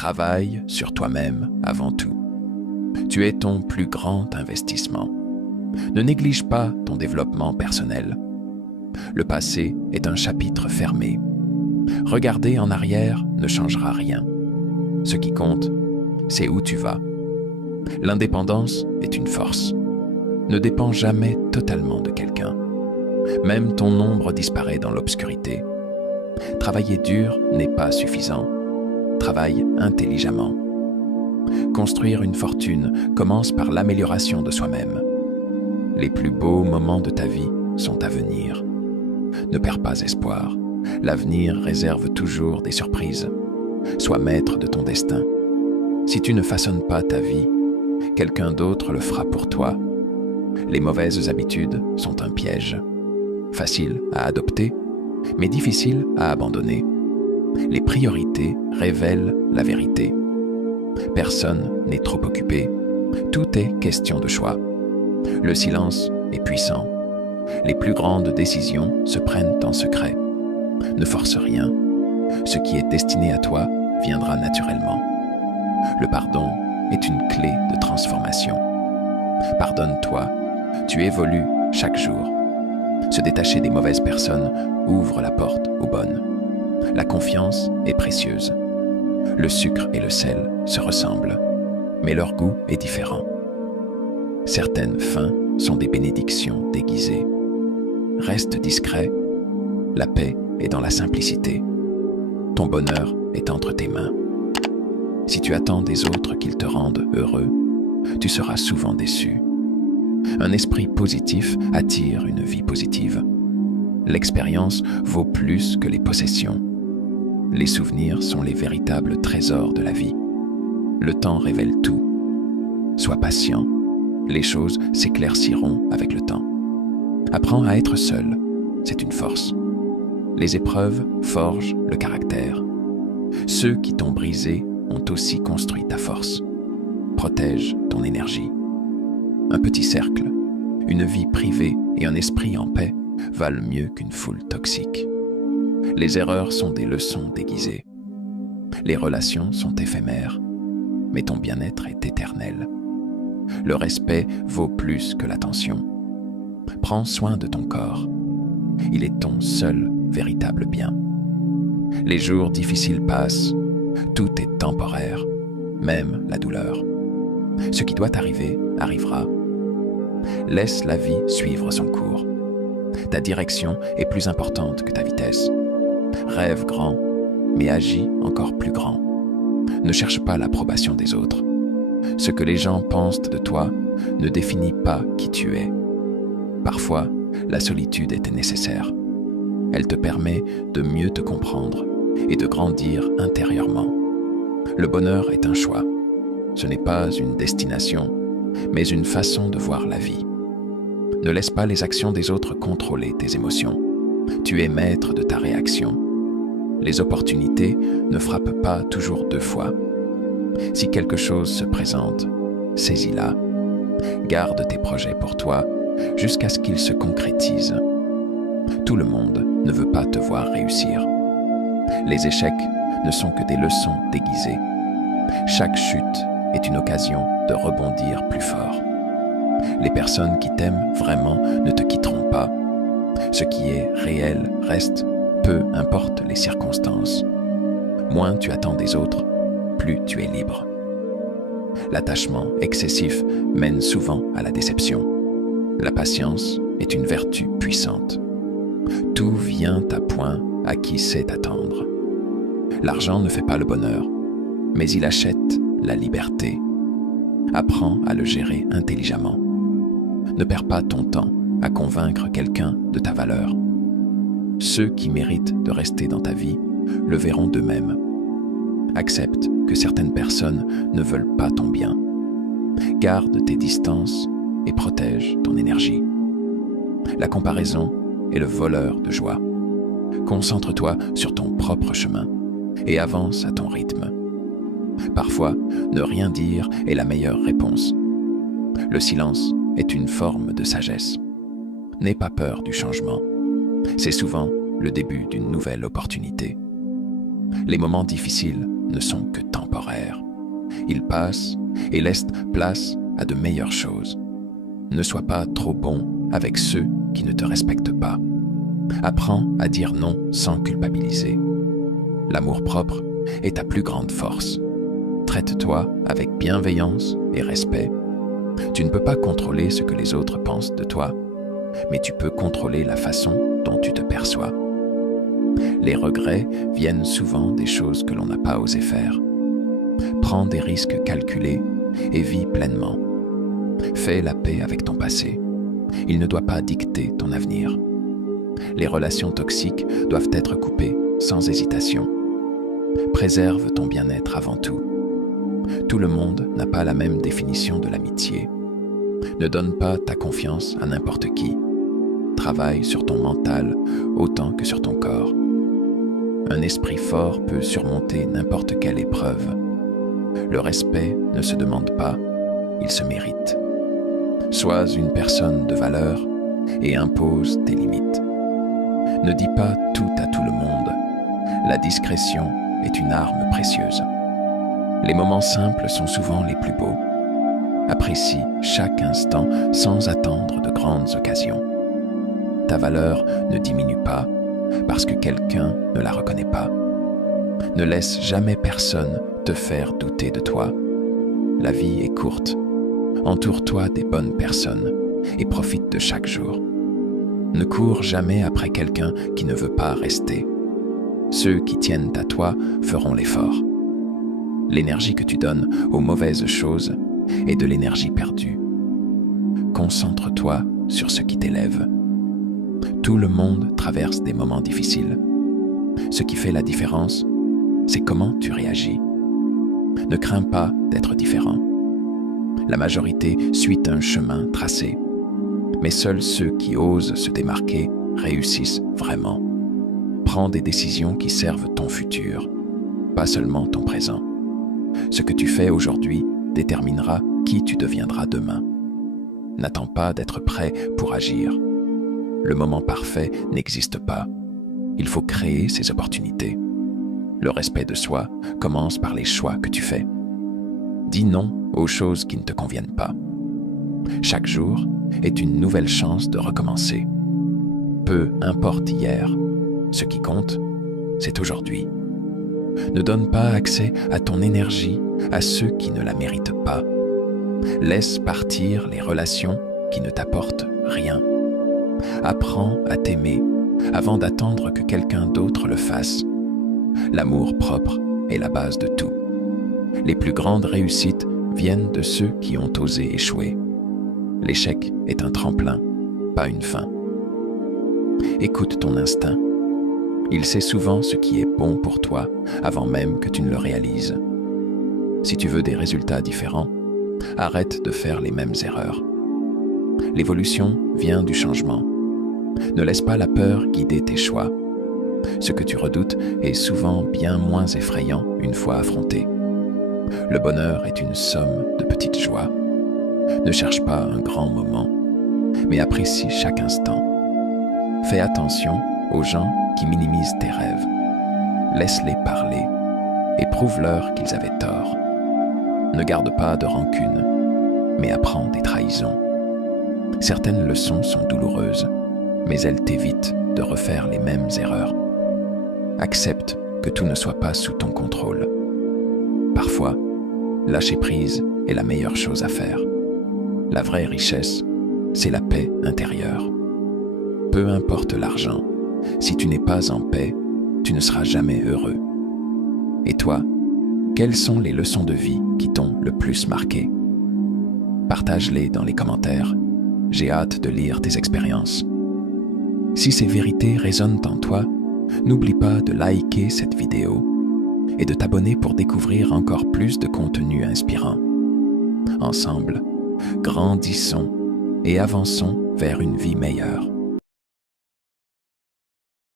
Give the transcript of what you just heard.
Travaille sur toi-même avant tout. Tu es ton plus grand investissement. Ne néglige pas ton développement personnel. Le passé est un chapitre fermé. Regarder en arrière ne changera rien. Ce qui compte, c'est où tu vas. L'indépendance est une force. Ne dépends jamais totalement de quelqu'un. Même ton ombre disparaît dans l'obscurité. Travailler dur n'est pas suffisant. Travaille intelligemment. Construire une fortune commence par l'amélioration de soi-même. Les plus beaux moments de ta vie sont à venir. Ne perds pas espoir. L'avenir réserve toujours des surprises. Sois maître de ton destin. Si tu ne façonnes pas ta vie, quelqu'un d'autre le fera pour toi. Les mauvaises habitudes sont un piège. Facile à adopter, mais difficile à abandonner. Les priorités révèlent la vérité. Personne n'est trop occupé. Tout est question de choix. Le silence est puissant. Les plus grandes décisions se prennent en secret. Ne force rien. Ce qui est destiné à toi viendra naturellement. Le pardon est une clé de transformation. Pardonne-toi. Tu évolues chaque jour. Se détacher des mauvaises personnes ouvre la porte aux bonnes. La confiance est précieuse. Le sucre et le sel se ressemblent, mais leur goût est différent. Certaines fins sont des bénédictions déguisées. Reste discret. La paix est dans la simplicité. Ton bonheur est entre tes mains. Si tu attends des autres qu'ils te rendent heureux, tu seras souvent déçu. Un esprit positif attire une vie positive. L'expérience vaut plus que les possessions. Les souvenirs sont les véritables trésors de la vie. Le temps révèle tout. Sois patient. Les choses s'éclairciront avec le temps. Apprends à être seul. C'est une force. Les épreuves forgent le caractère. Ceux qui t'ont brisé ont aussi construit ta force. Protège ton énergie. Un petit cercle, une vie privée et un esprit en paix valent mieux qu'une foule toxique. Les erreurs sont des leçons déguisées. Les relations sont éphémères, mais ton bien-être est éternel. Le respect vaut plus que l'attention. Prends soin de ton corps. Il est ton seul véritable bien. Les jours difficiles passent. Tout est temporaire, même la douleur. Ce qui doit arriver, arrivera. Laisse la vie suivre son cours. Ta direction est plus importante que ta vitesse. Rêve grand, mais agis encore plus grand. Ne cherche pas l'approbation des autres. Ce que les gens pensent de toi ne définit pas qui tu es. Parfois, la solitude est nécessaire. Elle te permet de mieux te comprendre et de grandir intérieurement. Le bonheur est un choix. Ce n'est pas une destination, mais une façon de voir la vie. Ne laisse pas les actions des autres contrôler tes émotions. Tu es maître de ta réaction. Les opportunités ne frappent pas toujours deux fois. Si quelque chose se présente, saisis-la. Garde tes projets pour toi jusqu'à ce qu'ils se concrétisent. Tout le monde ne veut pas te voir réussir. Les échecs ne sont que des leçons déguisées. Chaque chute est une occasion de rebondir plus fort. Les personnes qui t'aiment vraiment ne te quitteront pas. Ce qui est réel reste, peu importe les circonstances. Moins tu attends des autres, plus tu es libre. L'attachement excessif mène souvent à la déception. La patience est une vertu puissante. Tout vient à point à qui sait attendre. L'argent ne fait pas le bonheur, mais il achète la liberté. Apprends à le gérer intelligemment. Ne perds pas ton temps à convaincre quelqu'un de ta valeur. Ceux qui méritent de rester dans ta vie le verront d'eux-mêmes. Accepte que certaines personnes ne veulent pas ton bien. Garde tes distances et protège ton énergie. La comparaison est le voleur de joie. Concentre-toi sur ton propre chemin et avance à ton rythme. Parfois, ne rien dire est la meilleure réponse. Le silence est une forme de sagesse. N'aie pas peur du changement. C'est souvent le début d'une nouvelle opportunité. Les moments difficiles ne sont que temporaires. Ils passent et laissent place à de meilleures choses. Ne sois pas trop bon avec ceux qui ne te respectent pas. Apprends à dire non sans culpabiliser. L'amour-propre est ta plus grande force. Traite-toi avec bienveillance et respect. Tu ne peux pas contrôler ce que les autres pensent de toi, mais tu peux contrôler la façon dont tu te perçois. Les regrets viennent souvent des choses que l'on n'a pas osé faire. Prends des risques calculés et vis pleinement. Fais la paix avec ton passé. Il ne doit pas dicter ton avenir. Les relations toxiques doivent être coupées sans hésitation. Préserve ton bien-être avant tout. Tout le monde n'a pas la même définition de l'amitié. Ne donne pas ta confiance à n'importe qui. Travaille sur ton mental autant que sur ton corps. Un esprit fort peut surmonter n'importe quelle épreuve. Le respect ne se demande pas, il se mérite. Sois une personne de valeur et impose tes limites. Ne dis pas tout à tout le monde. La discrétion est une arme précieuse. Les moments simples sont souvent les plus beaux. Apprécie chaque instant sans attendre de grandes occasions. Ta valeur ne diminue pas parce que quelqu'un ne la reconnaît pas. Ne laisse jamais personne te faire douter de toi. La vie est courte. Entoure-toi des bonnes personnes et profite de chaque jour. Ne cours jamais après quelqu'un qui ne veut pas rester. Ceux qui tiennent à toi feront l'effort. L'énergie que tu donnes aux mauvaises choses est de l'énergie perdue. Concentre-toi sur ce qui t'élève. Tout le monde traverse des moments difficiles. Ce qui fait la différence, c'est comment tu réagis. Ne crains pas d'être différent. La majorité suit un chemin tracé, mais seuls ceux qui osent se démarquer réussissent vraiment. Prends des décisions qui servent ton futur, pas seulement ton présent. Ce que tu fais aujourd'hui déterminera qui tu deviendras demain. N'attends pas d'être prêt pour agir. Le moment parfait n'existe pas. Il faut créer ces opportunités. Le respect de soi commence par les choix que tu fais. Dis non aux choses qui ne te conviennent pas. Chaque jour est une nouvelle chance de recommencer. Peu importe hier, ce qui compte, c'est aujourd'hui. Ne donne pas accès à ton énergie à ceux qui ne la méritent pas. Laisse partir les relations qui ne t'apportent rien. Apprends à t'aimer avant d'attendre que quelqu'un d'autre le fasse. L'amour propre est la base de tout. Les plus grandes réussites viennent de ceux qui ont osé échouer. L'échec est un tremplin, pas une fin. Écoute ton instinct. Il sait souvent ce qui est bon pour toi avant même que tu ne le réalises. Si tu veux des résultats différents, arrête de faire les mêmes erreurs. L'évolution vient du changement. Ne laisse pas la peur guider tes choix. Ce que tu redoutes est souvent bien moins effrayant une fois affronté. Le bonheur est une somme de petites joies. Ne cherche pas un grand moment, mais apprécie chaque instant. Fais attention aux gens qui minimisent tes rêves. Laisse-les parler et prouve-leur qu'ils avaient tort. Ne garde pas de rancune, mais apprends des trahisons. Certaines leçons sont douloureuses, mais elles t'évitent de refaire les mêmes erreurs. Accepte que tout ne soit pas sous ton contrôle. Parfois, lâcher prise est la meilleure chose à faire. La vraie richesse, c'est la paix intérieure. Peu importe l'argent, si tu n'es pas en paix, tu ne seras jamais heureux. Et toi, quelles sont les leçons de vie qui t'ont le plus marqué? Partage-les dans les commentaires. J'ai hâte de lire tes expériences. Si ces vérités résonnent en toi, n'oublie pas de liker cette vidéo et de t'abonner pour découvrir encore plus de contenu inspirant. Ensemble, grandissons et avançons vers une vie meilleure.